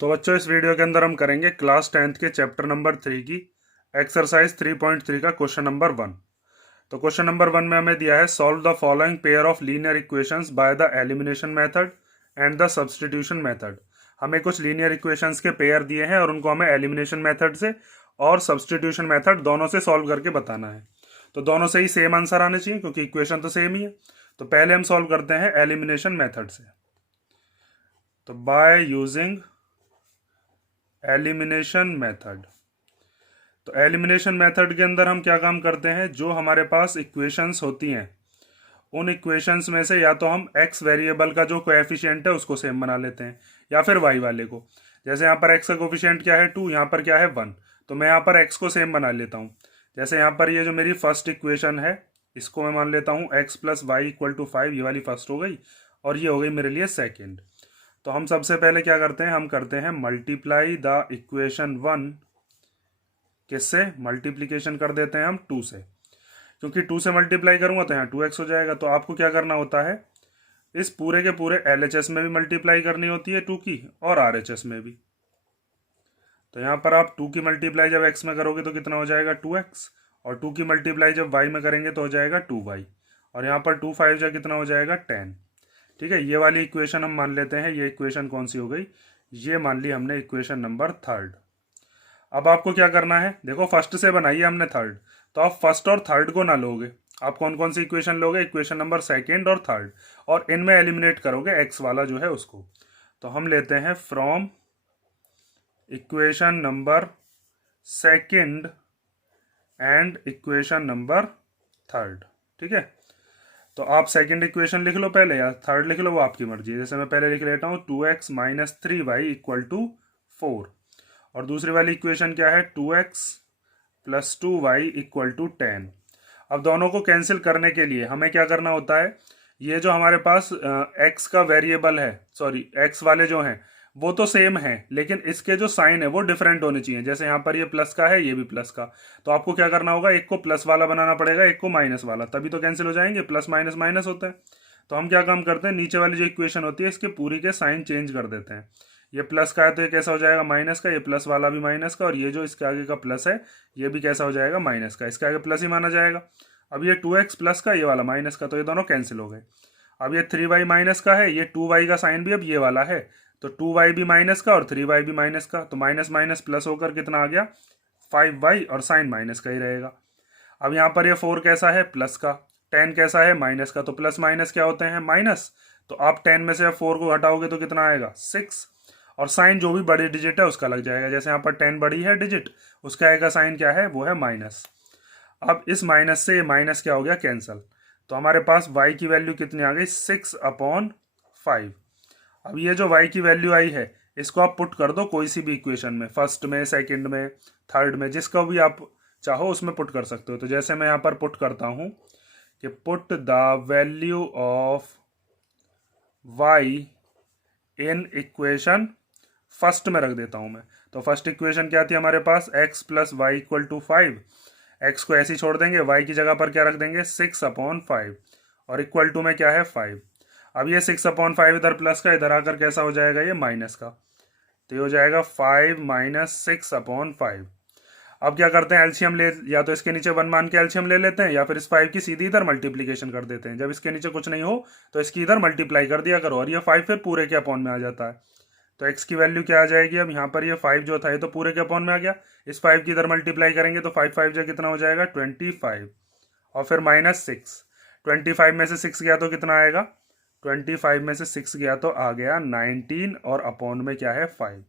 तो बच्चों इस वीडियो के अंदर हम करेंगे क्लास 10th के चैप्टर नंबर 3 की एक्सरसाइज 3.3 का क्वेश्चन नंबर 1। तो क्वेश्चन नंबर 1 में हमें दिया है solve the following pair of linear equations by the elimination method and the substitution method. हमें कुछ लीनियर इक्वेशंस के पेयर दिए हैं और उनको हमें एलिमिनेशन मेथड से और सब्स्टिट्यूशन मेथड दोनों से सॉल्व करके बताना है। तो दोनों से ही सेम आंसर आने चाहिए क्योंकि इक्वेशन तो सेम ही है। तो पहले हम सॉल्व करते हैं एलिमिनेशन मेथड से। तो बाय यूजिंग एलिमिनेशन मेथड, तो एलिमिनेशन मेथड के अंदर हम क्या काम करते हैं, जो हमारे पास इक्वेशंस होती हैं उन इक्वेशंस में से या तो हम एक्स वेरिएबल का जो कोएफिशिएंट है उसको सेम बना लेते हैं या फिर वाई वाले को। जैसे यहाँ पर एक्स का कोएफिशिएंट क्या है 2, यहाँ पर क्या है 1, तो मैं यहाँ पर एक्स को सेम बना लेता हूँ। जैसे यहाँ पर ये जो मेरी फर्स्ट इक्वेशन है इसको मैं मान लेता हूँ x plus y equal to 5, ये वाली फर्स्ट हो गई और ये हो गई मेरे लिए सेकेंड। तो हम सबसे पहले क्या करते हैं, हम करते हैं मल्टीप्लाई द इक्वेशन 1, किससे मल्टीप्लीकेशन कर देते हैं हम 2 से, क्योंकि 2 से मल्टीप्लाई करूंगा तो यहाँ 2x हो जाएगा। तो आपको क्या करना होता है, इस पूरे के पूरे LHS में भी मल्टीप्लाई करनी होती है 2 की और RHS में भी। तो यहाँ पर आप 2 की मल्टीप्लाई जब x में करोगे तो कितना हो जाएगा 2x, और 2 की मल्टीप्लाई जब y में करेंगे तो हो जाएगा 2y, और यहाँ पर 2 5 जा कितना हो जाएगा 10। ठीक है, ये वाली इक्वेशन हम मान लेते हैं। ये इक्वेशन कौन सी हो गई, ये मान ली हमने इक्वेशन नंबर 3। अब आपको क्या करना है, देखो फर्स्ट से बनाई है हमने थर्ड, तो आप फर्स्ट और थर्ड को ना लोगे, आप कौन कौन सी इक्वेशन लोगे, इक्वेशन नंबर सेकेंड और थर्ड, और इनमें एलिमिनेट करोगे एक्स वाला जो है उसको। तो हम लेते हैं from equation number second and equation number third. ठीक है, तो आप सेकेंड इक्वेशन लिख लो पहले या थर्ड लिख लो, वो आपकी मर्जी है। जैसे मैं पहले लिख लेता हूँ 2x minus 3y equal to 4, और दूसरी वाली इक्वेशन क्या है 2x plus 2y equal to 10। अब दोनों को कैंसिल करने के लिए हमें क्या करना होता है, ये जो हमारे पास x का वेरिएबल है, सॉरी x वाले जो हैं वो तो सेम है, लेकिन इसके जो साइन है वो डिफरेंट होने चाहिए। जैसे यहाँ पर ये प्लस का है, ये भी प्लस का, तो आपको क्या करना होगा, एक को प्लस वाला बनाना पड़ेगा, एक को माइनस वाला, तभी तो कैंसिल हो जाएंगे, प्लस माइनस माइनस होता है। तो हम क्या काम करते हैं, नीचे वाली जो इक्वेशन होती है इसके पूरी के साइन चेंज कर देते हैं। ये प्लस का है तो ये कैसा हो जाएगा माइनस का, ये प्लस वाला भी माइनस का, और ये जो इसके आगे का प्लस है ये भी कैसा हो जाएगा माइनस का, इसके आगे प्लस ही माना जाएगा। अब ये 2x प्लस का, ये वाला माइनस का, तो ये दोनों कैंसिल हो गए। अब ये 3y माइनस का है, ये 2y का साइन भी अब ये वाला है, तो 2y भी माइनस का और 3y भी माइनस का, तो माइनस माइनस प्लस होकर कितना आ गया 5y, और साइन माइनस का ही रहेगा। अब यहाँ पर ये 4 कैसा है प्लस का, 10 कैसा है माइनस का, तो प्लस माइनस क्या होते हैं माइनस, तो आप 10 में से 4 को घटाओगे तो कितना आएगा 6, और साइन जो भी बड़ी डिजिट है उसका लग जाएगा। जैसे यहाँ पर 10 बड़ी है डिजिट, उसका आएगा साइन क्या है, वो है माइनस। अब इस माइनस से ये माइनस क्या हो गया कैंसल, तो हमारे पास y की वैल्यू कितनी आ गई 6/5। अब ये जो y की वैल्यू आई है इसको आप पुट कर दो कोई सी भी इक्वेशन में, फर्स्ट में, सेकंड में, थर्ड में, जिसका भी आप चाहो उसमें पुट कर सकते हो। तो जैसे मैं यहाँ पर पुट करता हूँ कि put the value of y in equation first में रख देता हूँ मैं। तो फर्स्ट इक्वेशन क्या थी हमारे पास, x plus y equal to 5, x को ऐसे ही छोड़ देंगे, y की जगह पर क्या रख देंगे 6/5, और इक्वल टू में क्या है 5। अब ये 6/5 इधर प्लस का, इधर आकर कैसा हो जाएगा ये माइनस का, तो ये हो जाएगा 5 माइनस 6/5। अब क्या करते हैं एलसीएम ले, या तो इसके नीचे 1 मान के एलसीएम ले लेते हैं, या फिर इस 5 की सीधी इधर मल्टीप्लीकेशन कर देते हैं। जब इसके नीचे कुछ नहीं हो तो इसकी इधर मल्टीप्लाई कर दिया करो, और ये 5 फिर पूरे के अपॉन में आ जाता है। तो x की वैल्यू क्या आ जाएगी, अब यहाँ पर ये 5 जो था ये तो पूरे के अपॉन में आ गया, इस 5 की इधर मल्टीप्लाई करेंगे तो 5 5 जो कितना हो जाएगा 25, और फिर माइनस 6, 25 में से 6 गया तो कितना आएगा, 25 में से 6 गया तो आ गया 19, और अपॉन में क्या है 5।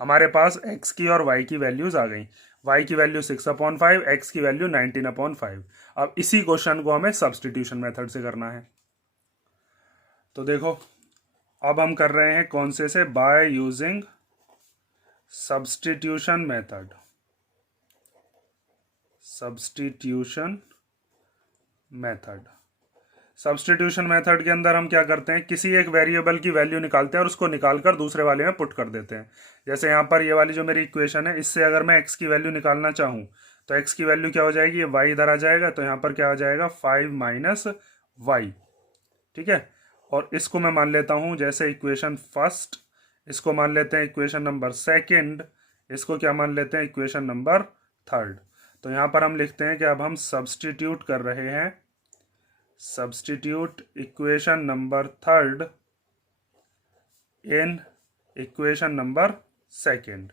हमारे पास x की और y की वैल्यूज आ गई, y की वैल्यू 6/5, x की वैल्यू 19/5। अब इसी क्वेश्चन को हमें सब्सटीट्यूशन मेथड से करना है। तो देखो अब हम कर रहे हैं कौन से से, by using substitution method. Substitution method, substitution method के अंदर हम क्या करते हैं, किसी एक वेरिएबल की वैल्यू निकालते हैं और उसको निकालकर दूसरे वाले में पुट कर देते हैं। जैसे यहाँ पर ये वाली जो मेरी इक्वेशन है, इससे अगर मैं x की वैल्यू निकालना चाहूँ तो x की वैल्यू क्या हो जाएगी, ये y इधर आ जाएगा, तो यहाँ पर क्या आ जाएगा 5 माइनस वाई। ठीक है, और इसको मैं मान लेता हूँ जैसे इक्वेशन फर्स्ट, इसको मान लेते हैं इक्वेशन नंबर सेकंड, इसको क्या मान लेते हैं इक्वेशन नंबर थर्ड। तो यहाँ पर हम लिखते हैं कि अब हम सब्स्टिट्यूट कर रहे हैं, substitute equation number third in equation number second.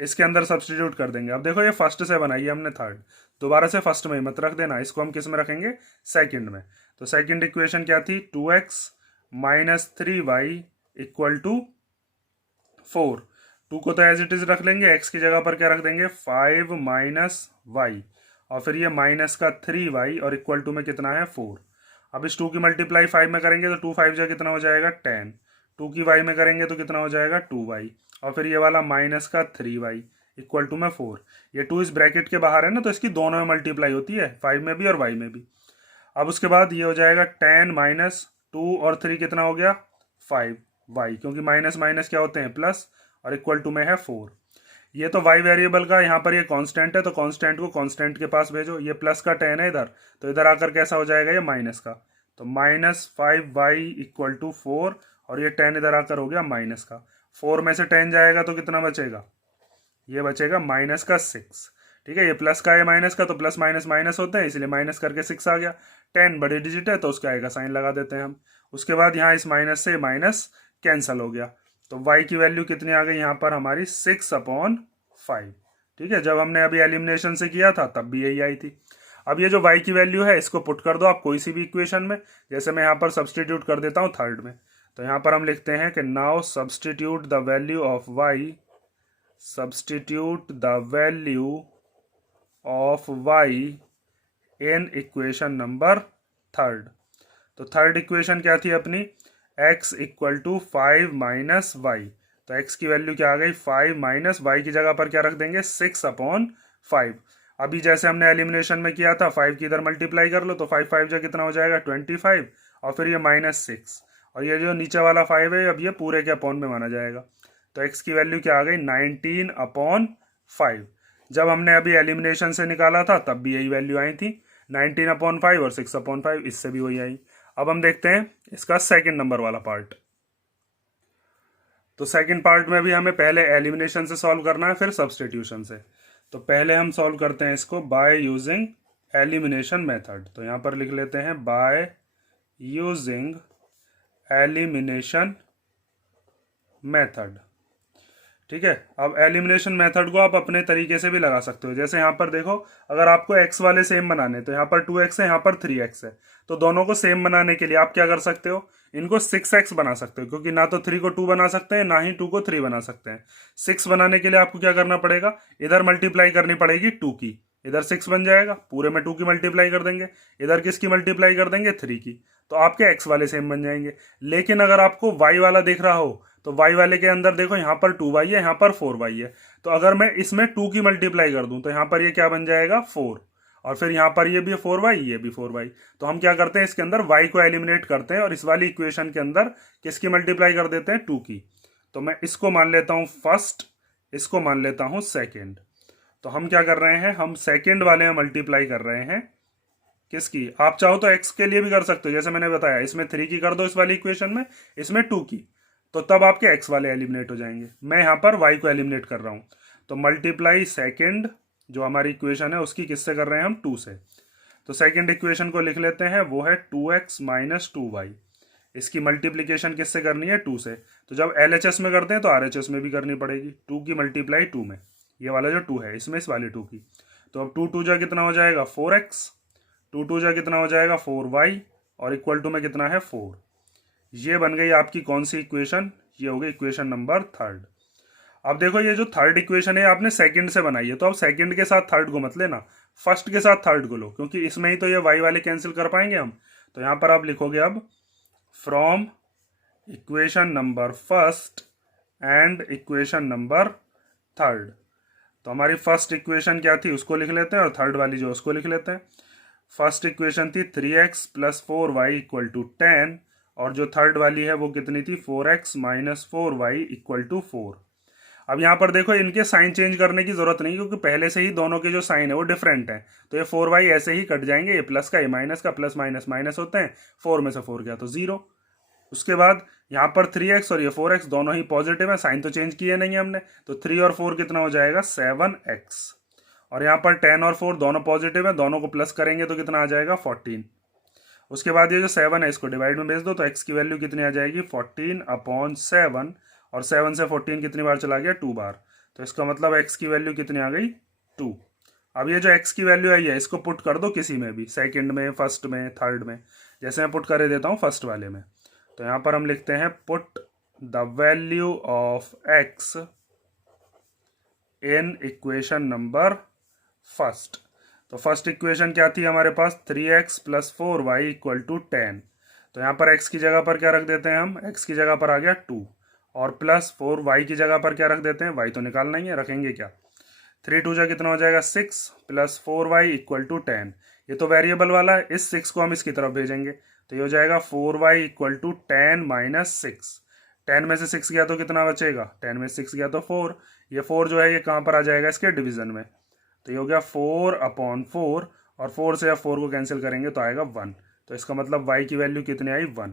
इसके अंदर सब्स्टिट्यूट कर देंगे। अब देखो ये फर्स्ट से बनाई है हमने थर्ड, दोबारा से फर्स्ट में ही मत रख देना, इसको हम किस में रखेंगे, सेकंड में। तो सेकंड इक्वेशन क्या थी, 2x minus 3y equal to 4। 2 को तो एज इट इज रख लेंगे, x की जगह पर क्या रख देंगे 5 माइनस वाई, और फिर ये माइनस का 3y और इक्वल टू में कितना है 4। अब इस 2 की मल्टीप्लाई 5 में करेंगे तो 2 5 जा कितना हो जाएगा 10, 2 की y में करेंगे तो कितना हो जाएगा 2y, और फिर ये वाला माइनस का 3y इक्वल टू में 4। ये 2 इस ब्रैकेट के बाहर है ना, तो इसकी दोनों में मल्टीप्लाई होती है, 5 में भी और y में भी। अब उसके बाद ये हो जाएगा 10 माइनस 2 और 3 कितना हो गया 5y, क्योंकि माइनस माइनस क्या होते हैं प्लस, और इक्वल टू में है 4। ये तो y वेरिएबल का यहाँ पर ये कांस्टेंट है, तो कांस्टेंट को कांस्टेंट के पास भेजो। ये प्लस का 10 है इधर, तो इधर आकर कैसा हो जाएगा ये माइनस का, तो माइनस 5y इक्वल टू 4, और ये 10 इधर आकर हो गया माइनस का। 4 में से 10 जाएगा तो कितना बचेगा, ये बचेगा माइनस का 6। ठीक है, ये प्लस का है माइनस का, तो प्लस माइनस माइनस होते हैं, इसलिए माइनस करके 6 आ गया। 10 बड़ी डिजिट है तो उसका आएगा साइन लगा देते हैं हम। उसके बाद यहाँ इस माइनस से माइनस कैंसल हो गया, तो y की वैल्यू कितनी आ गई यहाँ पर हमारी 6/5। ठीक है, जब हमने अभी एलिमिनेशन से किया था तब भी यही आई थी। अब ये जो y की वैल्यू है इसको पुट कर दो आप कोई सी भी इक्वेशन में, जैसे मैं यहाँ पर सब्सटीट्यूट कर देता हूँ थर्ड में। तो यहाँ पर हम लिखते हैं कि now substitute the value of y, substitute the value of y in equation number third. तो थर्ड इक्वेशन क्या थी अपनी, x equal to 5 minus y. तो x की वैल्यू क्या आ गई 5 माइनस वाई की जगह पर क्या रख देंगे 6/5। अभी जैसे हमने एलिमिनेशन में किया था 5 की इधर मल्टीप्लाई कर लो, तो 5 5 जा कितना हो जाएगा 25, और फिर ये माइनस 6, और ये जो नीचे वाला 5 है अब ये पूरे के अपॉन में माना जाएगा। तो x की वैल्यू क्या आ गई 19/5। जब हमने अभी एलिमिनेशन से निकाला था तब भी यही वैल्यू आई थी 19/5 और 6/5, इससे भी वही आई। अब हम देखते हैं इसका सेकंड नंबर वाला पार्ट। तो सेकंड पार्ट में भी हमें पहले एलिमिनेशन से सॉल्व करना है, फिर सब्स्टिट्यूशन से। तो पहले हम सॉल्व करते हैं इसको बाय यूजिंग एलिमिनेशन मेथड। तो यहाँ पर लिख लेते हैं बाय यूजिंग एलिमिनेशन मेथड। ठीक है, अब एलिमिनेशन मेथड को आप अपने तरीके से भी लगा सकते हो। जैसे यहाँ पर देखो, अगर आपको x वाले सेम बनाने, तो यहाँ पर 2x है, यहाँ पर 3x है, तो दोनों को सेम बनाने के लिए आप क्या कर सकते हो, इनको 6x बना सकते हो, क्योंकि ना तो 3 को 2 बना सकते हैं, ना ही 2 को 3 बना सकते हैं। 6 बनाने के लिए आपको क्या करना पड़ेगा, इधर मल्टीप्लाई करनी पड़ेगी 2 की, इधर 6 बन जाएगा, पूरे में 2 की मल्टीप्लाई कर देंगे, इधर किसकी मल्टीप्लाई कर देंगे 3 की, तो आपके x वाले सेम बन जाएंगे। लेकिन अगर आपको y वाला दिख रहा हो, तो y वाले के अंदर देखो यहाँ पर 2y है, यहाँ पर 4y है, तो अगर मैं इसमें 2 की मल्टीप्लाई कर दूं तो यहाँ पर ये क्या बन जाएगा 4, और फिर यहाँ पर ये भी 4y, ये भी 4y। तो हम क्या करते हैं इसके अंदर y को एलिमिनेट करते हैं, और इस वाली इक्वेशन के अंदर किसकी मल्टीप्लाई कर देते हैं 2 की। तो मैं इसको मान लेता हूँ फर्स्ट, इसको मान लेता हूँ सेकेंड। तो हम क्या कर रहे हैं, हम सेकेंड वाले में मल्टीप्लाई कर रहे हैं किसकी, आप चाहो तो x के लिए भी कर सकते हो, जैसे मैंने बताया इसमें 3 की कर दो इस वाली इक्वेशन में, इसमें 2 की, तो तब आपके x वाले एलिमिनेट हो जाएंगे। मैं यहाँ पर y को एलिमिनेट कर रहा हूँ, तो मल्टीप्लाई सेकेंड जो हमारी इक्वेशन है उसकी किससे कर रहे हैं हम 2 से। तो सेकेंड इक्वेशन को लिख लेते हैं, वो है 2x माइनस 2y। इसकी मल्टीप्लीकेशन किससे करनी है 2 से। तो जब LHS में करते हैं तो RHS में भी करनी पड़ेगी, 2 की मल्टीप्लाई 2 में, ये वाला जो 2 है इसमें इस वाले 2 की। तो अब 2 2 जा कितना हो जाएगा 4x, 2 2 जा कितना हो जाएगा 4y, और इक्वल टू में कितना है 4। ये बन गई आपकी कौन सी इक्वेशन, ये हो गई इक्वेशन नंबर थर्ड। अब देखो ये जो थर्ड इक्वेशन है आपने सेकंड से बनाई है, तो अब सेकंड के साथ थर्ड को मत लेना, फर्स्ट के साथ थर्ड को लो, क्योंकि इसमें ही तो ये y वाले कैंसिल कर पाएंगे हम। तो यहाँ पर आप लिखोगे अब from equation number first and equation number third. तो हमारी फर्स्ट इक्वेशन क्या थी उसको लिख लेते हैं, और थर्ड वाली जो उसको लिख लेते हैं। फर्स्ट इक्वेशन थी 3x plus 4y equal to 10, और जो थर्ड वाली है वो कितनी थी 4x minus 4y equal to 4। अब यहाँ पर देखो इनके साइन चेंज करने की जरूरत नहीं, क्योंकि पहले से ही दोनों के जो साइन है वो डिफरेंट है, तो ये 4y ऐसे ही कट जाएंगे, ये प्लस का ये माइनस का, प्लस माइनस माइनस होते हैं, 4 में से 4 गया तो 0। उसके बाद यहाँ पर 3x और ये 4x दोनों ही पॉजिटिव है, साइन तो चेंज किए नहीं है हमने, तो 3 और 4 कितना हो जाएगा 7x। और यहाँ पर 10 और 4 दोनों पॉजिटिव है, दोनों को प्लस करेंगे तो कितना आ जाएगा 14। उसके बाद ये जो 7 है इसको डिवाइड में भेज दो, तो x की वैल्यू कितनी आ जाएगी 14/7, और 7 से 14 कितनी बार चला गया 2 बार, तो इसका मतलब x की वैल्यू कितनी आ गई 2। अब ये जो x की वैल्यू आई है इसको पुट कर दो किसी में भी, सेकंड में, फर्स्ट में, थर्ड में, जैसे मैं पुट कर देता हूँ फर्स्ट वाले में। तो यहाँ पर हम लिखते हैं put the value of x in equation number first. तो फर्स्ट इक्वेशन क्या थी हमारे पास 3x + 4y = 10। तो यहाँ पर x की जगह पर क्या रख देते हैं हम, x की जगह पर आ गया 2, और प्लस 4y की जगह पर क्या रख देते हैं, y तो निकालना ही है, रखेंगे क्या, 3 2 जा कितना हो जाएगा 6 + 4y = 10। ये तो वेरिएबल वाला है, इस 6 को हम इसकी तरफ भेजेंगे, तो ये हो जाएगा 4y = 10 - 6। 10 में से 6 गया तो कितना बचेगा, 10 में से 6 गया तो 4। ये 4 जो है ये कहाँ पर आ जाएगा इसके डिवीजन में, तो ये हो गया 4/4, और 4 से अब 4 को कैंसिल करेंगे तो आएगा 1। तो इसका मतलब y की वैल्यू कितनी आई 1।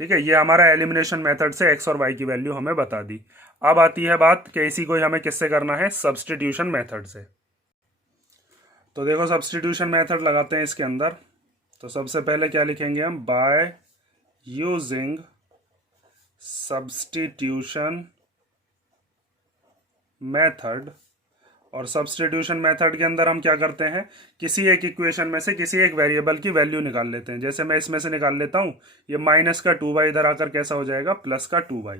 ठीक है, ये हमारा एलिमिनेशन मेथड से x और y की वैल्यू हमें बता दी। अब आती है बात कि इसी को हमें किससे करना है, सब्सटीट्यूशन मेथड से। तो देखो सब्सटीट्यूशन मेथड लगाते हैं इसके अंदर। तो सबसे पहले क्या लिखेंगे हम, बाय यूजिंग सब्सटीट्यूशन मेथड। और सब्सटीट्यूशन मेथड के अंदर हम क्या करते हैं, किसी एक इक्वेशन में से किसी एक वेरिएबल की वैल्यू निकाल लेते हैं। जैसे मैं इसमें से निकाल लेता हूँ, ये माइनस का 2y इधर आकर कैसा हो जाएगा प्लस का 2y।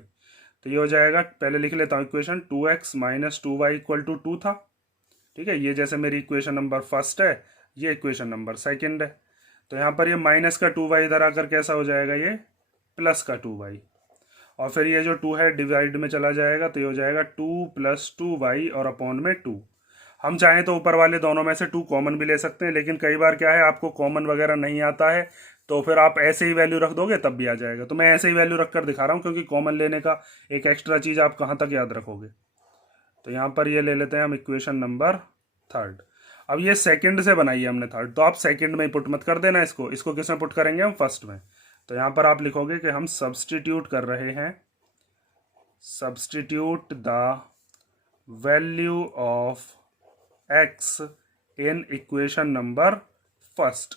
तो ये हो जाएगा, पहले लिख लेता हूँ इक्वेशन, 2x - 2y = 2 था। ठीक है, ये जैसे मेरी इक्वेशन नंबर फर्स्ट है, ये इक्वेशन नंबर सेकेंड है। तो यहाँ पर ये माइनस का 2y इधर आकर कैसा हो जाएगा, ये प्लस का 2y, और फिर ये जो 2 है डिवाइड में चला जाएगा, तो ये हो जाएगा 2 + 2y और अपॉन में 2। हम चाहें तो ऊपर वाले दोनों में से 2 कॉमन भी ले सकते हैं, लेकिन कई बार क्या है आपको कॉमन वगैरह नहीं आता है, तो फिर आप ऐसे ही वैल्यू रख दोगे तब भी आ जाएगा। तो मैं ऐसे ही वैल्यू रख कर दिखा रहा हूँ, क्योंकि कॉमन लेने का एक एक्स्ट्रा चीज़ आप कहाँ तक याद रखोगे। तो यहाँ पर ये ले लेते हैं हम इक्वेशन नंबर थर्ड। अब ये सेकंड से बनाई है हमने थर्ड, तो आप सेकंड में ही पुट मत कर देना इसको किस में पुट करेंगे हम, फर्स्ट में। तो यहाँ पर आप लिखोगे कि हम सब्सटीट्यूट कर रहे हैं, substitute the value of x in equation number first.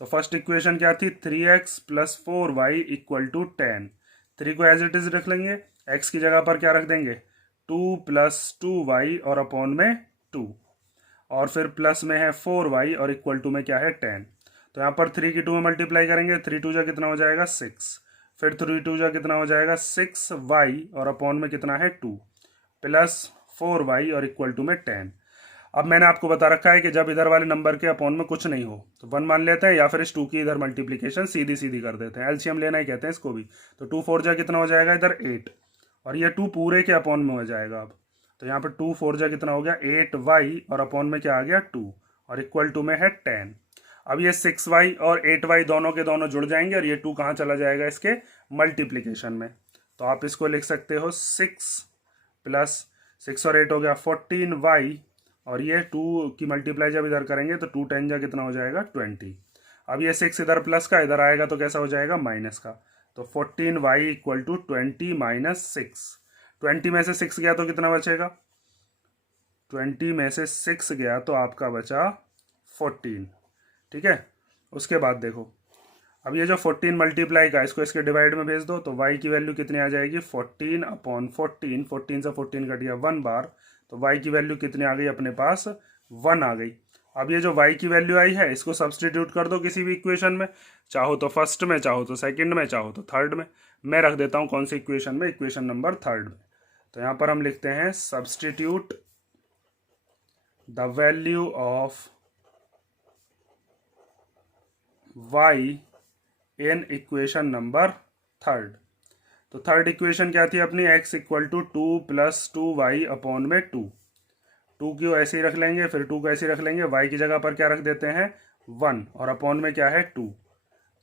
तो फर्स्ट इक्वेशन क्या थी, 3x + 4y = 10। 3 को एज इट इज रख लेंगे, x की जगह पर क्या रख देंगे 2 + 2y और अपॉन में 2, और फिर प्लस में है 4y और इक्वल टू में क्या है 10। तो यहाँ पर 3 की 2 में मल्टीप्लाई करेंगे, 3 2 जा कितना हो जाएगा 6, फिर 3 2 जा कितना हो जाएगा 6y और अपॉन में कितना है 2 प्लस 4y और इक्वल टू में 10। अब मैंने आपको बता रखा है कि जब इधर वाले नंबर के अपॉन में कुछ नहीं हो तो 1 मान लेते हैं, या फिर इस 2 की इधर मल्टीप्लिकेशन सीधी सीधी कर देते हैं, एलसीएम लेना ही कहते हैं इसको भी। तो 2 4 जा कितना हो जाएगा इधर 8, और ये 2 पूरे के अपॉन में हो जाएगा। अब तो यहाँ पर 2 4 जा कितना हो गया 8y और अपॉन में क्या आ गया 2 और इक्वल टू में है 10। अब ये 6y और 8y दोनों के दोनों जुड़ जाएंगे, और ये 2 कहाँ चला जाएगा इसके मल्टीप्लिकेशन में। तो आप इसको लिख सकते हो 6 + 6 और 8 हो गया 14y, और ये 2 की मल्टीप्लाई जब इधर करेंगे तो 2 10 जा कितना हो जाएगा 20। अब ये 6 इधर प्लस का इधर आएगा तो कैसा हो जाएगा माइनस का। तो 14y = 20 - 6। 20 में से 6 गया तो कितना बचेगा, 20 में से 6 गया तो आपका बचा 14। ठीक है, उसके बाद देखो, अब ये जो 14 मल्टीप्लाई का इसको इसके डिवाइड में भेज दो, तो y की वैल्यू कितनी आ जाएगी 14/14। 14 से 14 कट गया 1 बार, तो y की वैल्यू कितनी आ गई अपने पास 1 आ गई। अब ये जो y की वैल्यू आई है इसको सब्सटीट्यूट कर दो किसी भी इक्वेशन में, चाहो तो फर्स्ट में, चाहो तो सेकंड में, चाहो तो थर्ड में। मैं रख देता हूँ कौन सी इक्वेशन में, इक्वेशन नंबर थर्ड में। तो यहाँ पर हम लिखते हैं substitute the value of y in equation number third. तो थर्ड इक्वेशन क्या थी अपनी, x = 2 + 2y अपॉन में 2। 2 को ऐसे ही रख लेंगे, फिर 2 को ऐसे ही रख लेंगे, y की जगह पर क्या रख देते हैं 1, और अपॉन में क्या है 2।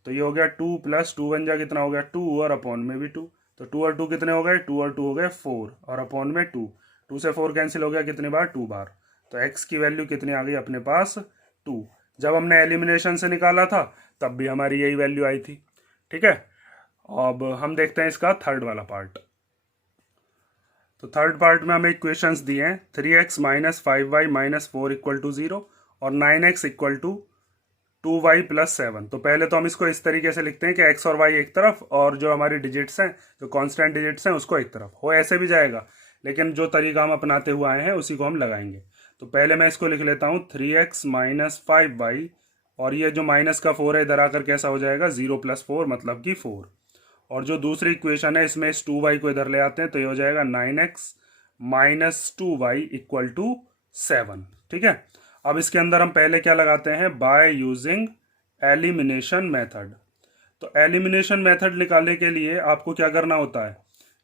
तो ये हो गया 2 + 2 1 जा कितना हो गया 2, और अपॉन में भी 2। तो 2 और 2 कितने हो गए, 2 और 2 हो गए 4, और अपॉन में 2। 2 से 4 कैंसिल हो गया कितनी बार 2 बार। तो x की वैल्यू कितनी आ गई अपने पास 2। जब हमने एलिमिनेशन से निकाला था तब भी हमारी यही वैल्यू आई थी। ठीक है, अब हम देखते हैं इसका थर्ड वाला पार्ट। तो थर्ड पार्ट में हमें इक्वेशंस दिए हैं 3x minus 5y minus 4 equal to 0 और 9x equal to 2y plus 7। तो पहले तो हम इसको इस तरीके से लिखते हैं कि x और y एक तरफ और जो हमारी डिजिट्स हैं, जो कांस्टेंट डिजिट्स हैं, उसको एक तरफ। हो ऐसे भी जाएगा, लेकिन जो तरीका हम अपनाते हुए आए हैं उसी को हम लगाएंगे। तो पहले मैं इसको लिख लेता हूँ 3x माइनस 5y, और ये जो माइनस का 4 है इधर आकर कैसा हो जाएगा 0 प्लस 4 मतलब कि 4। और जो दूसरी इक्वेशन है इसमें इस 2y को इधर ले आते हैं तो ये हो जाएगा 9x minus 2y equal to 7। ठीक है, अब इसके अंदर हम पहले क्या लगाते हैं, बाय यूजिंग एलिमिनेशन मेथड। तो एलिमिनेशन मेथड निकालने के लिए आपको क्या करना होता है,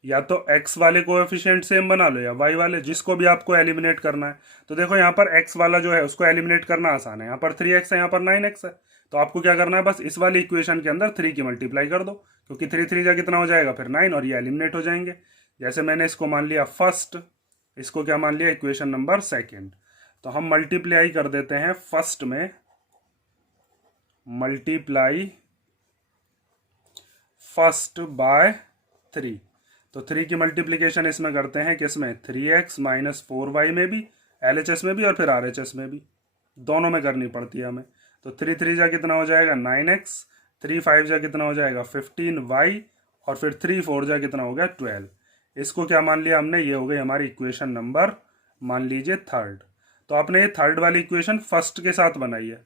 या तो x वाले कोएफिशिएंट सेम बना लो या y वाले, जिसको भी आपको एलिमिनेट करना है। तो देखो यहाँ पर x वाला जो है उसको एलिमिनेट करना आसान है, यहाँ पर 3x है, यहाँ पर 9x है। तो आपको क्या करना है, बस इस वाली इक्वेशन के अंदर 3 की मल्टीप्लाई कर दो, क्योंकि 3 3 जा कितना हो जाएगा फिर 9, और ये एलिमिनेट हो जाएंगे। जैसे मैंने इसको मान लिया फर्स्ट, इसको क्या मान लिया इक्वेशन नंबर सेकेंड। तो हम मल्टीप्लाई कर देते हैं फर्स्ट में, मल्टीप्लाई फर्स्ट बाय 3। तो 3 की मल्टीप्लीकेशन इसमें करते हैं किसमें, 3x माइनस 4y में भी, LHS में भी और फिर RHS में भी, दोनों में करनी पड़ती है हमें। तो 3 3 जा कितना हो जाएगा 9x, 3 5 जा कितना हो जाएगा 15y, और फिर 3 4 जा कितना हो गया 12। इसको क्या मान लिया हमने, ये हो गई हमारी इक्वेशन नंबर मान लीजिए थर्ड। तो आपने ये थर्ड वाली इक्वेशन फर्स्ट के साथ बनाई है,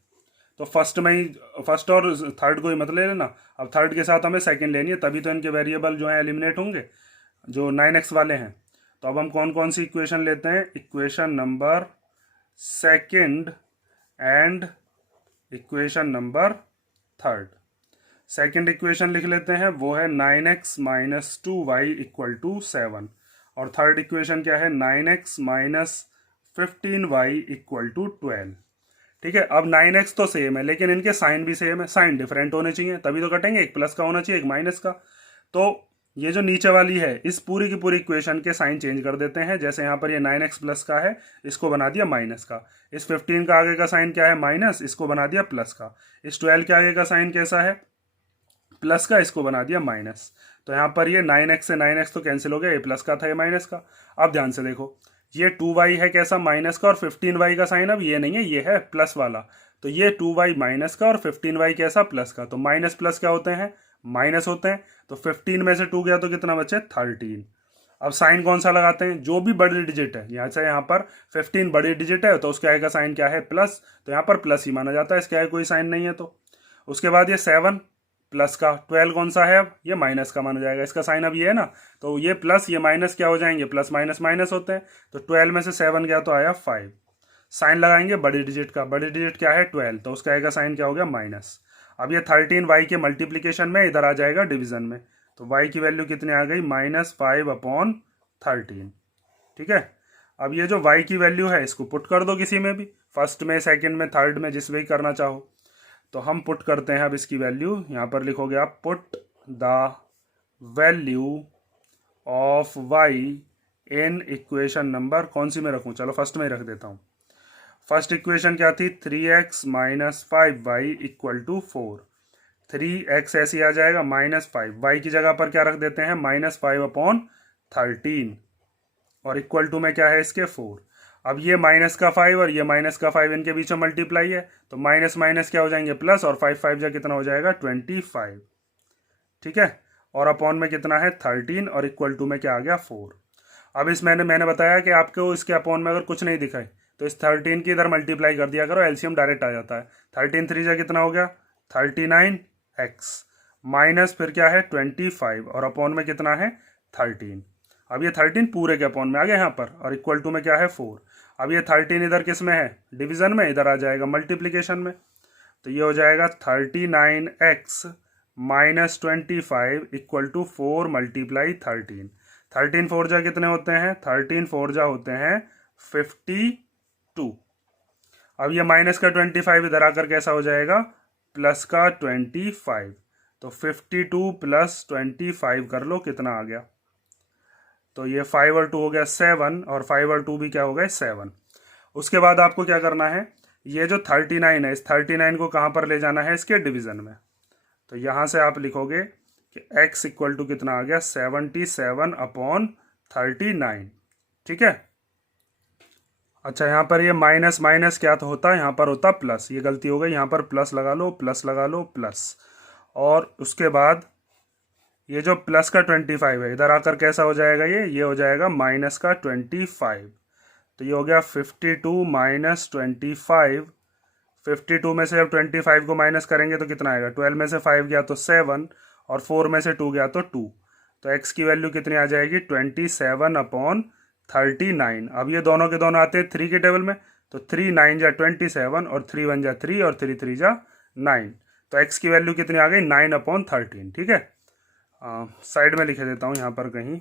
तो फर्स्ट में ही फर्स्ट और थर्ड को ही मत ले लेना। अब थर्ड के साथ हमें सेकंड लेनी है, तभी तो इनके वेरिएबल जो है एलिमिनेट होंगे, जो 9x वाले हैं। तो अब हम कौन कौन सी इक्वेशन लेते हैं, equation number second and equation number third. Second equation लिख लेते हैं, वो है 9x minus 2y equal to 7, और थर्ड इक्वेशन क्या है 9x minus 15y equal to 12। ठीक है, अब 9x तो सेम है लेकिन इनके साइन भी सेम है, साइन डिफरेंट होने चाहिए तभी तो कटेंगे, एक प्लस का होना चाहिए एक माइनस का। तो ये जो नीचे वाली है इस पूरी की पूरी इक्वेशन के साइन चेंज कर देते हैं। जैसे यहाँ पर ये 9x प्लस का है, इसको बना दिया माइनस का। इस 15 का आगे का साइन क्या है माइनस, इसको बना दिया प्लस का। इस 12 के आगे का साइन कैसा है प्लस का, इसको बना दिया माइनस। तो यहाँ पर ये 9x से 9x तो कैंसिल हो गया, ये प्लस का था ये माइनस का। अब ध्यान से देखो, ये 2y है कैसा माइनस का, और 15y का साइन अब ये नहीं है, ये है प्लस वाला। तो ये 2y माइनस का और 15y कैसा प्लस का। तो माइनस प्लस क्या होते हैं, माइनस होते हैं। तो 15 में से 2 गया तो कितना बचे 13। अब साइन कौन सा लगाते हैं, जो भी बड़ी डिजिट है, यहाँ से यहाँ पर 15 बड़ी डिजिट है तो उसके आगे का साइन क्या है प्लस, तो यहाँ पर प्लस ही माना जाता है, इसके आगे कोई साइन नहीं है। तो उसके बाद ये 7 प्लस का, 12 कौन सा है अब, ये माइनस का माना जाएगा, इसका साइन अब ये है ना, तो ये प्लस ये माइनस क्या हो जाएंगे, प्लस माइनस माइनस होते हैं। तो 12 में से 7 गया तो आया 5। साइन लगाएंगे बड़ी डिजिट का, बड़ी डिजिट क्या है 12, तो उसका आएगा साइन क्या हो गया माइनस। अब ये 13 y के मल्टीप्लीकेशन में इधर आ जाएगा डिवीजन में, तो y की वैल्यू कितनी आ गई -5/13। ठीक है, अब ये जो y की वैल्यू है इसको पुट कर दो किसी में भी, फर्स्ट में सेकंड में थर्ड में जिस भी करना चाहो। तो हम पुट करते हैं अब इसकी वैल्यू, यहाँ पर लिखोगे आप put the value of y in equation number, कौन सी में रखूँ, चलो फर्स्ट में ही रख देता हूँ। फर्स्ट इक्वेशन क्या थी 3x minus 5y equal to 4। 3x ऐसे आ जाएगा -5, y की जगह पर क्या रख देते हैं -5/13, और इक्वल टू में क्या है इसके 4। अब ये माइनस का 5 और ये माइनस का 5 इनके बीच में मल्टीप्लाई है, तो माइनस माइनस क्या हो जाएंगे प्लस, और 5 5 जा कितना हो जाएगा 25। ठीक है, और अपॉन में कितना है 13, और इक्वल टू में क्या आ गया 4। अब इस मैंने बताया कि आपको इसके अपॉन में अगर कुछ नहीं दिखाए तो इस 13 की इधर मल्टीप्लाई कर दिया करो, एलसीएम डायरेक्ट आ जाता है। 13 3 जा कितना हो गया 39x, माइनस फिर क्या है 25, और अपॉन में कितना है 13। अब ये 13 पूरे के अपॉन में आ गया यहाँ पर, और इक्वल टू में क्या है 4। अब ये 13 इधर किस में है डिवीजन में, इधर आ जाएगा मल्टीप्लीकेशन में। तो ये हो जाएगा 39x minus 25 equal to 4 multiply 13। 13 4 जा कितने होते हैं, 13 4 जा होते हैं 52। अब ये माइनस का 25 इधर आकर कैसा हो जाएगा प्लस का 25। तो 52 प्लस 25 कर लो कितना आ गया, तो ये 5 और 2 हो गया 7, और 5 और 2 भी क्या हो गए 7। उसके बाद आपको क्या करना है, ये जो 39 है इस 39 को कहाँ पर ले जाना है इसके डिवीजन में। तो यहाँ से आप लिखोगे कि x इक्वल टू कितना आ गया 77/39। ठीक है। अच्छा, यहाँ पर ये माइनस माइनस क्या तो होता है, यहाँ पर होता प्लस, ये गलती हो गई, यहाँ पर प्लस लगा लो, प्लस लगा लो, प्लस, और उसके बाद ये जो प्लस का 25 है इधर आकर कैसा हो जाएगा, ये हो जाएगा माइनस का 25। तो ये हो गया 52 माइनस 25। 52 में से जब 25 को माइनस करेंगे तो कितना आएगा, 12 में से 5 गया तो 7, और 4 में से 2 गया तो 2। तो x की वैल्यू कितनी आ जाएगी 27/39। अब ये दोनों के दोनों आते हैं 3 के टेबल में, तो 3 9 जा 27 और 3 1 जा 3 और 3 3 जा 9। तो x की वैल्यू कितनी आ गई 9/13। ठीक है। साइड में लिखे देता हूँ यहाँ पर कहीं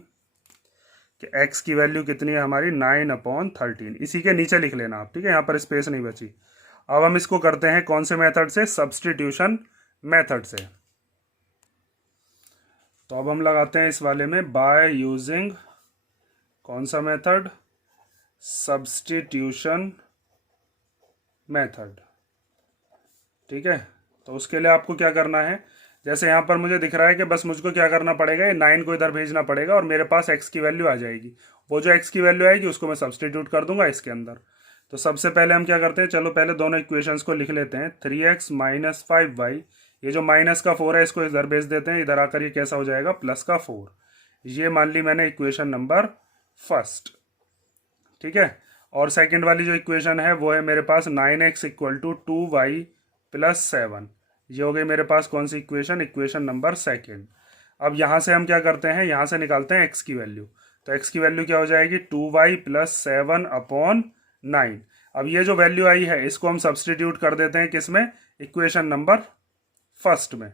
कि x की वैल्यू कितनी है हमारी 9/13। इसी के नीचे लिख लेना आप। ठीक है, यहाँ पर स्पेस नहीं बची। अब हम इसको करते हैं कौन से मेथड से, सब्स्टिट्यूशन मेथड से। तो अब हम लगाते हैं इस वाले में बाय यूजिंग कौन सा मेथड, सब्स्टिट्यूशन मेथड। ठीक है। तो उसके लिए आपको क्या करना है, जैसे यहाँ पर मुझे दिख रहा है कि बस मुझको क्या करना पड़ेगा, ये 9 को इधर भेजना पड़ेगा और मेरे पास x की वैल्यू आ जाएगी। वो जो x की वैल्यू आएगी उसको मैं सब्स्टिट्यूट कर दूंगा इसके अंदर। तो सबसे पहले हम क्या करते हैं, चलो पहले दोनों इक्वेशंस को लिख लेते हैं। 3x माइनस 5y, ये जो माइनस का 4 है इसको इधर भेज देते हैं, इधर आकर ये कैसा हो जाएगा प्लस का 4। ये मान ली मैंने इक्वेशन नंबर फर्स्ट। ठीक है। और सेकंड वाली जो इक्वेशन है वो है मेरे पास 9x equal to 2y plus 7। ये हो गई मेरे पास कौन सी इक्वेशन, इक्वेशन नंबर सेकंड। अब यहाँ से हम क्या करते हैं, यहाँ से निकालते हैं x की वैल्यू। तो x की वैल्यू क्या हो जाएगी 2y प्लस 7/9। अब ये जो वैल्यू आई है इसको हम सब्सटीट्यूट कर देते हैं किसमें, इक्वेशन नंबर फर्स्ट में।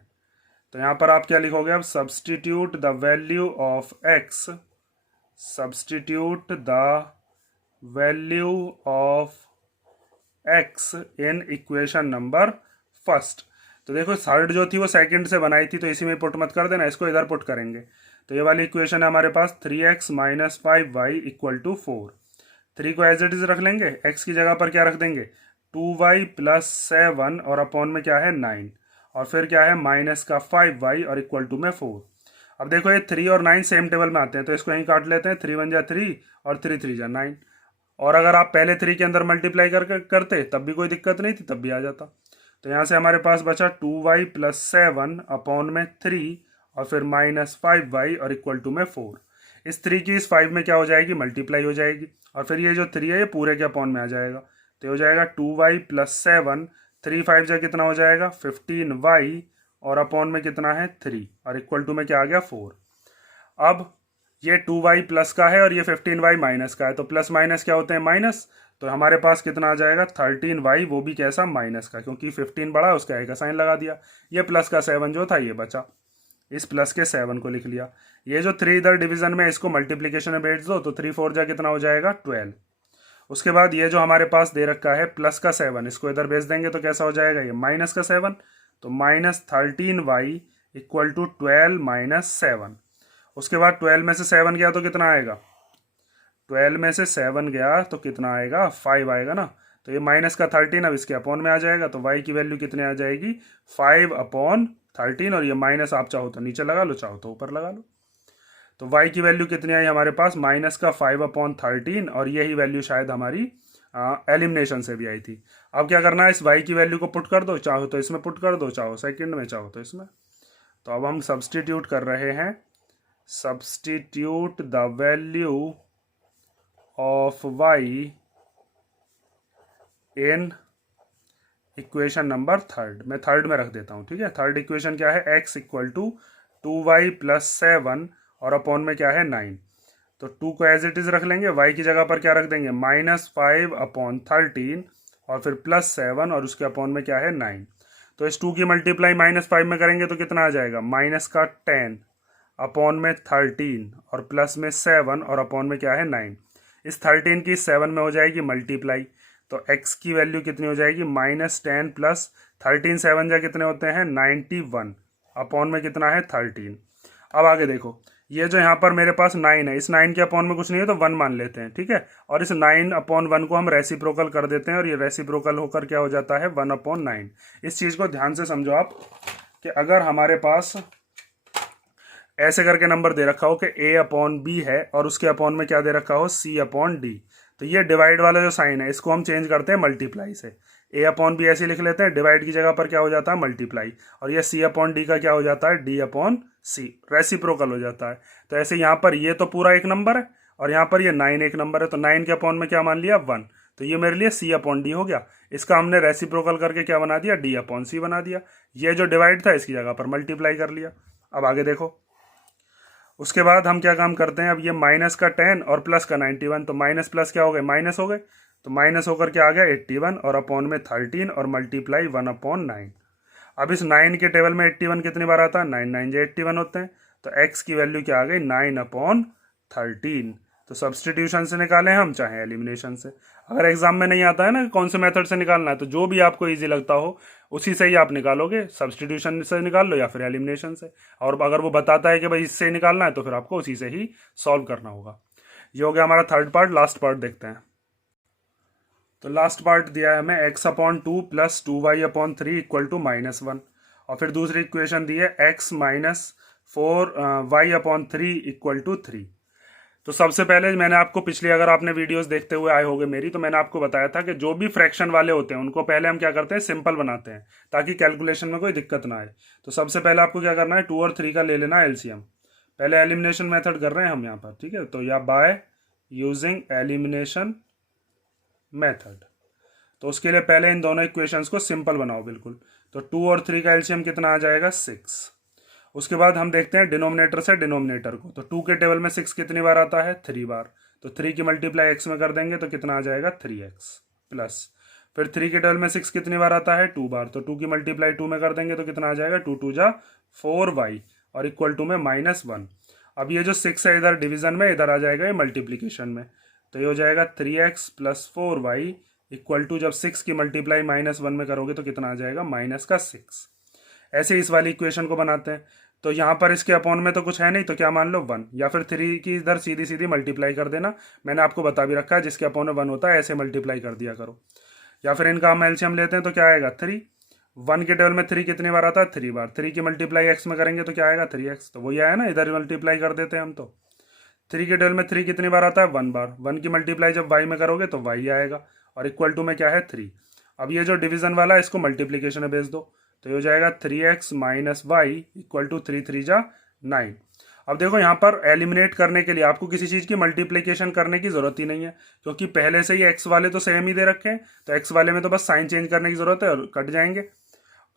तो यहाँ पर आप क्या लिखोगे, अब substitute the value of x, substitute the value of x in equation number first. तो देखो थर्ड जो थी वो सेकंड से बनाई थी, तो इसी में पुट मत कर देना, इसको इधर पुट करेंगे। तो ये वाली इक्वेशन है हमारे पास 3x minus 5y equal to 4। 3 को एज इट इज रख लेंगे, x की जगह पर क्या रख देंगे 2y प्लस 7 और अपॉन में क्या है 9, और फिर क्या है माइनस का 5y और इक्वल टू में 4। अब देखो ये 3 और 9 सेम टेबल में आते हैं, तो इसको यहीं काट लेते हैं। 3 1 जा 3 और 3 3 जा 9। और अगर आप पहले 3 के अंदर मल्टीप्लाई करते तब भी कोई दिक्कत नहीं थी, तब भी आ जाता। तो यहाँ से हमारे पास बचा 2y प्लस 7 अपॉन में 3 और फिर माइनस 5y और इक्वल टू में 4। इस 3 की इस 5 में क्या हो जाएगी, मल्टीप्लाई हो जाएगी, और फिर ये जो 3 है ये पूरे के अपॉन में आ जाएगा। तो ये हो जाएगा 2y प्लस 7, 3 5 जा कितना हो जाएगा 15y और अपॉन में कितना है 3 और इक्वल टू में क्या आ गया 4। अब ये 2y प्लस का है और ये 15y माइनस का है, तो प्लस माइनस क्या होते हैं माइनस। तो हमारे पास कितना आ जाएगा 13y, वो भी कैसा माइनस का, क्योंकि 15 बड़ा उसका एक का साइन लगा दिया। ये प्लस का 7 जो था ये बचा, इस प्लस के 7 को लिख लिया। ये जो 3 इधर डिवीजन में इसको मल्टीप्लीकेशन में बैठ दो, तो 3 4 जा कितना हो जाएगा 12। उसके बाद ये जो हमारे पास दे रखा है प्लस का 7, इसको इधर भेज देंगे तो कैसा हो जाएगा ये माइनस का 7। तो minus 13y equal to 12 minus 7। उसके बाद 12 में से 7 गया तो कितना आएगा, 12 में से 7 गया तो कितना आएगा 5 आएगा ना। तो ये माइनस का 13 अब इसके अपॉन में आ जाएगा, तो y की वैल्यू कितनी आ जाएगी 5/13। और ये माइनस आप चाहो तो नीचे लगा लो, चाहो तो ऊपर लगा लो। तो y की वैल्यू कितनी आई हमारे पास माइनस का 5/13, और यही वैल्यू शायद हमारी एलिमिनेशन से भी आई थी। अब क्या करना है, इस y की वैल्यू को पुट कर दो, चाहो तो इसमें पुट कर दो, चाहो सेकंड में, चाहो तो इसमें। तो अब हम सब्सटीट्यूट कर रहे हैं, substitute the value of y in equation number third. मैं थर्ड में रख देता हूँ। ठीक है, थर्ड इक्वेशन क्या है, x equal to 2y plus 7 और अपॉन में क्या है 9। तो 2 को एज इट इज रख लेंगे, y की जगह पर क्या रख देंगे माइनस 5/13 और फिर प्लस 7 और उसके अपॉन में क्या है 9। तो इस 2 की मल्टीप्लाई माइनस 5 में करेंगे तो कितना आ जाएगा माइनस का 10 अपॉन में 13 और प्लस में 7 और अपॉन में क्या है 9। इस 13 की 7 में हो जाएगी मल्टीप्लाई, तो x की वैल्यू कितनी हो जाएगी माइनस 10 प्लस 13 7 जा कितने होते हैं 91 अपॉन में कितना है 13। अब आगे देखो, ये जो यहाँ पर मेरे पास 9 है, इस 9 के अपॉन में कुछ नहीं है तो 1 मान लेते हैं। ठीक है, और इस 9/1 को हम रेसिप्रोकल कर देते हैं और ये रेसिप्रोकल होकर क्या हो जाता है 1/9। इस चीज़ को ध्यान से समझो आप कि अगर हमारे पास ऐसे करके नंबर दे रखा हो कि a अपॉन b है और उसके अपॉन में क्या दे रखा हो, c अपॉन d, तो ये डिवाइड वाला जो साइन है इसको हम चेंज करते हैं मल्टीप्लाई से। a अपॉन बी ऐसे लिख लेते हैं, डिवाइड की जगह पर क्या हो जाता है मल्टीप्लाई, और ये c अपॉन d का क्या हो जाता है d अपॉन c, रेसिप्रोकल हो जाता है। तो ऐसे यहाँ पर ये तो पूरा एक नंबर है और यहाँ पर ये 9 एक नंबर है, तो 9 के अपॉन में क्या मान लिया 1, तो ये मेरे लिए c अपॉन डी हो गया। इसका हमने रेसिप्रोकल करके क्या बना दिया, d अपॉन c बना दिया। ये जो डिवाइड था इसकी जगह पर मल्टीप्लाई कर लिया। अब आगे देखो, उसके बाद हम क्या काम करते हैं, अब ये माइनस का 10 और प्लस का 91, तो माइनस प्लस क्या हो गए, माइनस हो गए, तो माइनस होकर के आ गया 81 और अपॉन में 13 और मल्टीप्लाई 1 अपॉन 9। अब इस 9 के टेबल में 81 कितनी बार आता है, 9 9 जो 81 होते हैं, तो x की वैल्यू क्या आ गई 9 अपॉन 13। तो सब्सटीट्यूशन से निकालें हम चाहे एलिमिनेशन से, अगर एग्जाम में नहीं आता है ना कौन से मेथड से निकालना है, तो जो भी आपको इजी लगता हो उसी से ही आप निकालोगे, सब्सटीट्यूशन से निकाल लो या फिर एलिमिनेशन से। और अगर वो बताता है कि भाई इससे निकालना है तो फिर आपको उसी से ही सॉल्व करना होगा। ये हो गया हमारा थर्ड पार्ट। लास्ट पार्ट देखते हैं। तो लास्ट पार्ट दिया है हमें x upon 2 plus 2y upon 3 equal to -1, और फिर दूसरी इक्वेशन दी है x minus 4y upon 3 equal to 3। तो सबसे पहले मैंने आपको पिछली, अगर आपने वीडियोस देखते हुए आए होंगे मेरी, तो मैंने आपको बताया था कि जो भी फ्रैक्शन वाले होते हैं उनको पहले हम क्या करते हैं, सिंपल बनाते हैं ताकि कैलकुलेशन में कोई दिक्कत ना आए। तो सबसे पहले आपको क्या करना है, 2 और 3 का ले लेना एलसीएम। पहले एलिमिनेशन मेथड कर रहे हैं हम यहाँ पर, ठीक है, तो या बाय यूजिंग एलिमिनेशन मेथड। तो उसके लिए पहले इन दोनों इक्वेशंस को सिंपल बनाओ बिल्कुल। तो 2 और 3 का एलसीएम कितना आ जाएगा 6। उसके बाद हम देखते हैं डिनोमिनेटर से डिनोमिनेटर को, तो 2 के टेबल में 6 कितनी बार आता है, 3 बार, तो 3 की मल्टीप्लाई x में कर देंगे तो कितना आ जाएगा 3x प्लस, फिर 3 के टेबल में 6 कितनी बार आता है 2 बार, तो 2 की मल्टीप्लाई 2 में कर देंगे तो कितना आ जाएगा 2 2 जा 4y और इक्वल टू में -1। अब ये जो 6 है इधर डिवीजन में, इधर आ जाएगा ये मल्टीप्लीकेशन में, तो ये हो जाएगा 3x plus 4y equal to, जब 6 की मल्टीप्लाई -1 में करोगे तो कितना आ जाएगा -6। ऐसे इस वाली इक्वेशन को बनाते हैं। तो यहाँ पर इसके अपॉन में तो कुछ है नहीं, तो क्या मान लो 1, या फिर 3 की इधर सीधी सीधी मल्टीप्लाई कर देना, मैंने आपको बता भी रखा है जिसके अपॉन में 1 होता है ऐसे मल्टीप्लाई कर दिया करो। या फिर इनका हम एलसीएम लेते हैं तो क्या आएगा 3, 1 के टेबल में 3 कितनी बार आता है 3 बार, 3 की मल्टीप्लाई एक्स में करेंगे तो क्या आएगा 3x, तो वही आया ना, इधर मल्टीप्लाई कर देते हैं हम। तो 3 के टेबल में 3 कितनी बार आता है 1 बार, 1 की मल्टीप्लाई जब y में करोगे तो y आएगा और इक्वल टू में क्या है 3। अब ये जो डिवीजन वाला है इसको मल्टीप्लीकेशन में भेज दो, तो ये हो जाएगा 3x minus Y equal to 3 3 जा 9। अब देखो यहाँ पर एलिमिनेट करने के लिए आपको किसी चीज़ की मल्टीप्लिकेशन करने की ज़रूरत ही नहीं है, क्योंकि पहले से ही x वाले तो सेम ही दे रखे हैं, तो x वाले में तो बस साइन चेंज करने की ज़रूरत है और कट जाएंगे।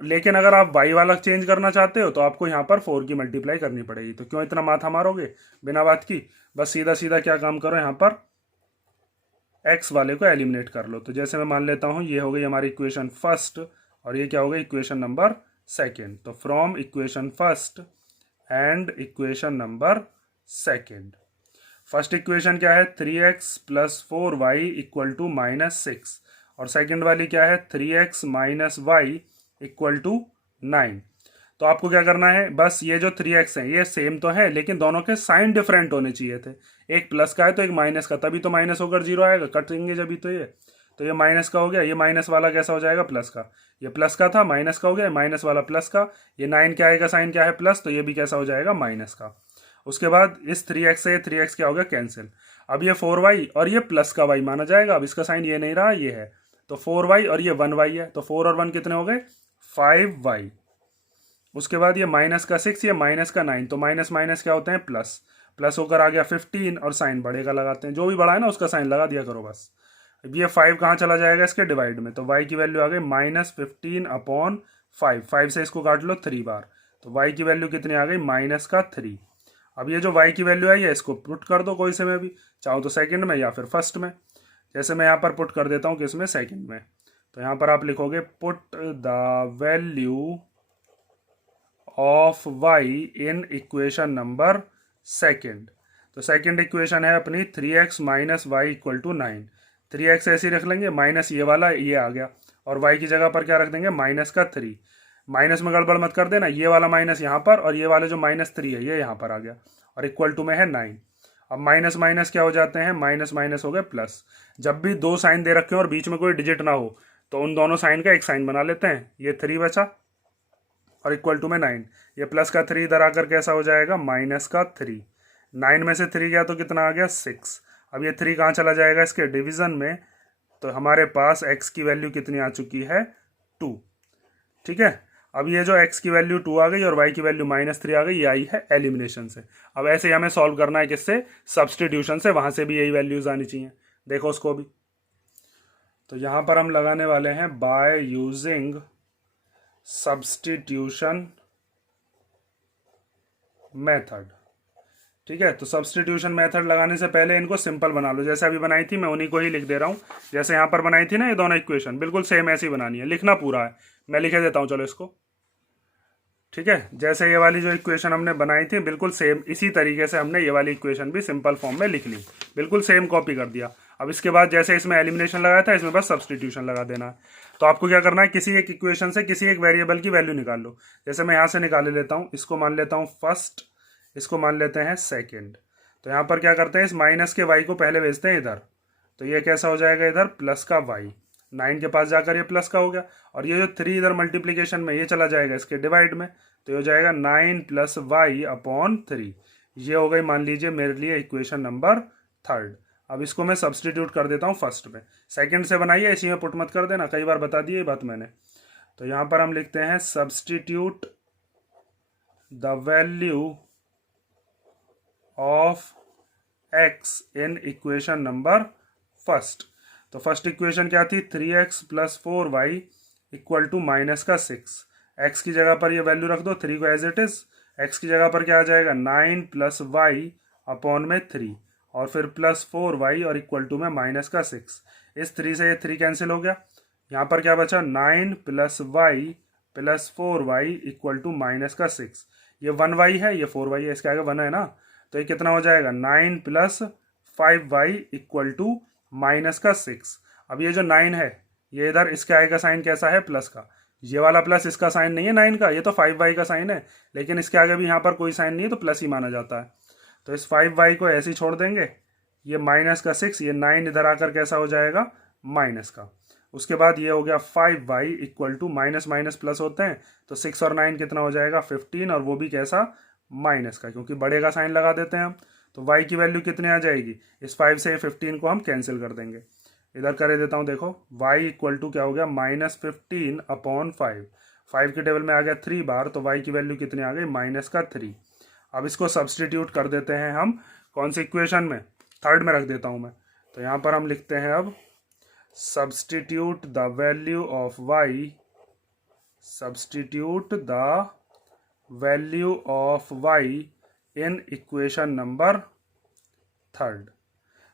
लेकिन अगर आप y वाला चेंज करना चाहते हो तो आपको यहाँ पर 4 की मल्टीप्लाई करनी पड़ेगी, तो क्यों इतना माथा मारोगे बिना बात की, बस सीधा सीधा क्या काम करो, यहाँ पर x वाले को एलिमिनेट कर लो। तो जैसे मैं मान लेता हूँ ये हो गई हमारी इक्वेशन फर्स्ट और ये क्या हो गई इक्वेशन नंबर सेकेंड। तो from equation first and equation number second, first equation क्या है 3x plus 4y equal to -6, और सेकेंड वाली क्या है 3x minus Y equal to 9। तो आपको क्या करना है, बस ये जो 3x है ये सेम तो है लेकिन दोनों के साइन डिफरेंट होने चाहिए थे, एक प्लस का है तो एक माइनस का, तभी तो माइनस होकर 0 आएगा, कटेंगे जब भी, तो ये माइनस का हो गया, ये माइनस वाला कैसा हो जाएगा प्लस का, ये प्लस का था माइनस का हो गया, माइनस वाला प्लस का, ये 9 क्या आएगा साइन क्या है प्लस, तो ये भी कैसा हो जाएगा माइनस का। उसके बाद इस 3x से 3x क्या हो गया कैंसिल, अब ये 4y और ये प्लस का y माना जाएगा, अब इसका साइन ये नहीं रहा ये है, तो 4y और ये 1y है, तो 4 और 1 कितने हो गए 5y। उसके बाद ये माइनस का 6, ये माइनस का 9, तो माइनस माइनस क्या होते हैं प्लस, प्लस होकर आ गया 15 और साइन बढ़ेगा लगाते हैं, जो भी बढ़ा है ना उसका साइन लगा दिया करो बस। अब ये 5 कहाँ चला जाएगा इसके डिवाइड में, तो y की वैल्यू आ गई -15 अपॉन 5, 5 से इसको काट लो 3 बार, तो y की वैल्यू कितनी आ गई -3। अब ये जो y की वैल्यू आई है इसको पुट कर दो कोई से में भी, चाहो तो सेकंड में या फिर फर्स्ट में, जैसे मैं यहाँ पर पुट कर देता हूँ किसमें सेकंड में, तो यहाँ पर आप लिखोगे put the value of y in equation number second. तो सेकेंड इक्वेशन है अपनी 3x minus Y equal to 9, 3x ऐसे ही रख लेंगे, माइनस ये वाला ये आ गया और y की जगह पर क्या रख देंगे -3, माइनस में गड़बड़ मत कर देना, ये वाला माइनस यहाँ पर और ये वाला जो -3 है ये यहाँ पर आ गया और इक्वल टू में है 9। अब माइनस माइनस क्या हो जाते हैं, माइनस माइनस हो गए प्लस। जब भी दो साइन दे रखे हो और बीच में कोई डिजिट ना हो तो उन दोनों साइन का एक साइन बना लेते हैं, ये 3 बचा और इक्वल टू में 9। ये प्लस का 3 इधर आकर कैसा हो जाएगा, माइनस का 3। 9 में से 3 गया तो कितना आ गया, 6। अब ये 3 कहाँ चला जाएगा, इसके डिवीज़न में, तो हमारे पास x की वैल्यू कितनी आ चुकी है, 2। ठीक है, अब ये जो x की वैल्यू 2 आ गई और y की वैल्यू -3 आ गई, ये आई है एलिमिनेशन से। अब ऐसे ही हमें सॉल्व करना है किससे, सब्सटीट्यूशन से, वहां से भी यही वैल्यूज आनी चाहिए। देखो उसको भी, तो यहां पर हम लगाने वाले हैं बाय यूजिंग सब्सटीट्यूशन मेथड। ठीक है, तो सब्सटीट्यूशन मेथड लगाने से पहले इनको सिंपल बना लो, जैसे अभी बनाई थी मैं उन्हीं को ही लिख दे रहा हूँ। जैसे यहाँ पर बनाई थी ना ये दोनों इक्वेशन, बिल्कुल सेम ऐसी बनानी है, लिखना पूरा है, मैं लिखे देता हूँ चलो इसको। ठीक है, जैसे ये वाली जो इक्वेशन हमने बनाई थी बिल्कुल सेम इसी तरीके से हमने ये वाली इक्वेशन भी सिंपल फॉर्म में लिख ली, बिल्कुल सेम कॉपी कर दिया। अब इसके बाद जैसे इसमें एलिमिनेशन लगाया था, इसमें बस सब्सटीट्यूशन लगा देना है। तो आपको क्या करना है, किसी एक इक्वेशन से किसी एक वेरिएबल की वैल्यू निकाल लो। जैसे मैं यहाँ से निकाल लेता हूँ, इसको मान लेता हूँ फर्स्ट, इसको मान लेते हैं सेकेंड। तो यहाँ पर क्या करते हैं, इस माइनस के वाई को पहले भेजते हैं इधर, तो ये कैसा हो जाएगा इधर प्लस का वाई, 9 के पास जाकर ये प्लस का हो गया, और ये जो 3 इधर मल्टीप्लीकेशन में ये चला जाएगा इसके डिवाइड में, तो ये हो जाएगा 9 + y/3। ये हो गई मान लीजिए मेरे लिए इक्वेशन नंबर 3। अब इसको मैं सब्सटीट्यूट कर देता हूँ फर्स्ट में, सेकंड से बनाइए, इसी में पुट मत कर देना, कई बार बता दी ये बात मैंने। तो यहाँ पर हम लिखते हैं substitute the value of x in equation number first. तो फर्स्ट इक्वेशन क्या थी, 3x + 4y = -6। x की जगह पर ये वैल्यू रख दो, 3 को एज इट इज, x की जगह पर क्या आ जाएगा 9 + y/3, और फिर +4y और इक्वल टू में -6। इस 3 से ये 3 कैंसिल हो गया, यहाँ पर क्या बचा 9 + y + 4y = -6। ये 1y है, ये 4y है, इसके आगे 1 है ना, तो ये कितना हो जाएगा 9 + 5y = -6। अब ये जो 9 है ये इधर इसके आगे का साइन कैसा है, प्लस का, ये वाला प्लस इसका साइन नहीं है 9 का, ये तो 5y का साइन है, लेकिन इसके आगे भी यहाँ पर कोई साइन नहीं है तो प्लस ही माना जाता है। तो इस 5y को ऐसे ही छोड़ देंगे, ये -6, ये 9 इधर आकर कैसा हो जाएगा माइनस का। उसके बाद ये हो गया 5y = प्लस होते हैं, तो 6 और 9 कितना हो जाएगा 15, और वो भी कैसा माइनस का, क्योंकि बड़े का साइन लगा देते हैं हम। तो y की वैल्यू कितनी आ जाएगी, इस 5 से 15 को हम कैंसिल कर देंगे, इधर कर देता हूँ। देखो y = क्या हो गया -15/5, 5 के टेबल में आ गया 3 बार, तो y की वैल्यू कितनी आ गई -3। अब इसको सब्सटीट्यूट कर देते हैं हम कौन सी इक्वेशन में, थर्ड में रख देता हूँ मैं। तो यहाँ पर हम लिखते हैं अब substitute the value of y, substitute the value of y in equation number 3।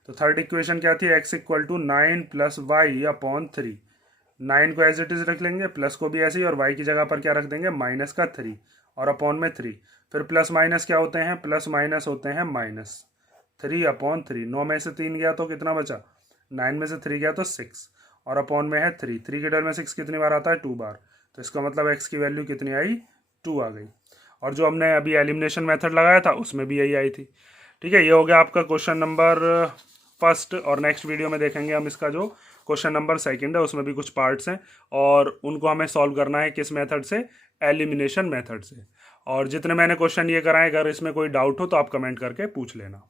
तो थर्ड इक्वेशन क्या थी, x = 9 + y/3। 9 को एज इट इज रख लेंगे, प्लस को भी ऐसे ही, और y की जगह पर क्या रख देंगे -3 और अपॉन में 3। फिर प्लस माइनस क्या होते हैं, प्लस माइनस होते हैं -3/3। 9 में से 3 गया तो कितना बचा, 9 में से 3 गया तो 6, और अपॉन में है 3। 3 के डर में 6 कितनी बार आता है, 2 बार, तो इसका मतलब x की वैल्यू कितनी आई, 2 आ गई। और जो हमने अभी एलिमिनेशन मेथड लगाया था उसमें भी यही आई थी। ठीक है, ये हो गया आपका क्वेश्चन नंबर फर्स्ट, और नेक्स्ट वीडियो में देखेंगे हम इसका जो क्वेश्चन नंबर सेकंड है, उसमें भी कुछ पार्ट्स हैं और उनको हमें सॉल्व करना है किस मेथड से, एलिमिनेशन मेथड से। और जितने मैंने क्वेश्चन ये कराए, अगर इसमें कोई डाउट हो तो आप कमेंट करके पूछ लेना।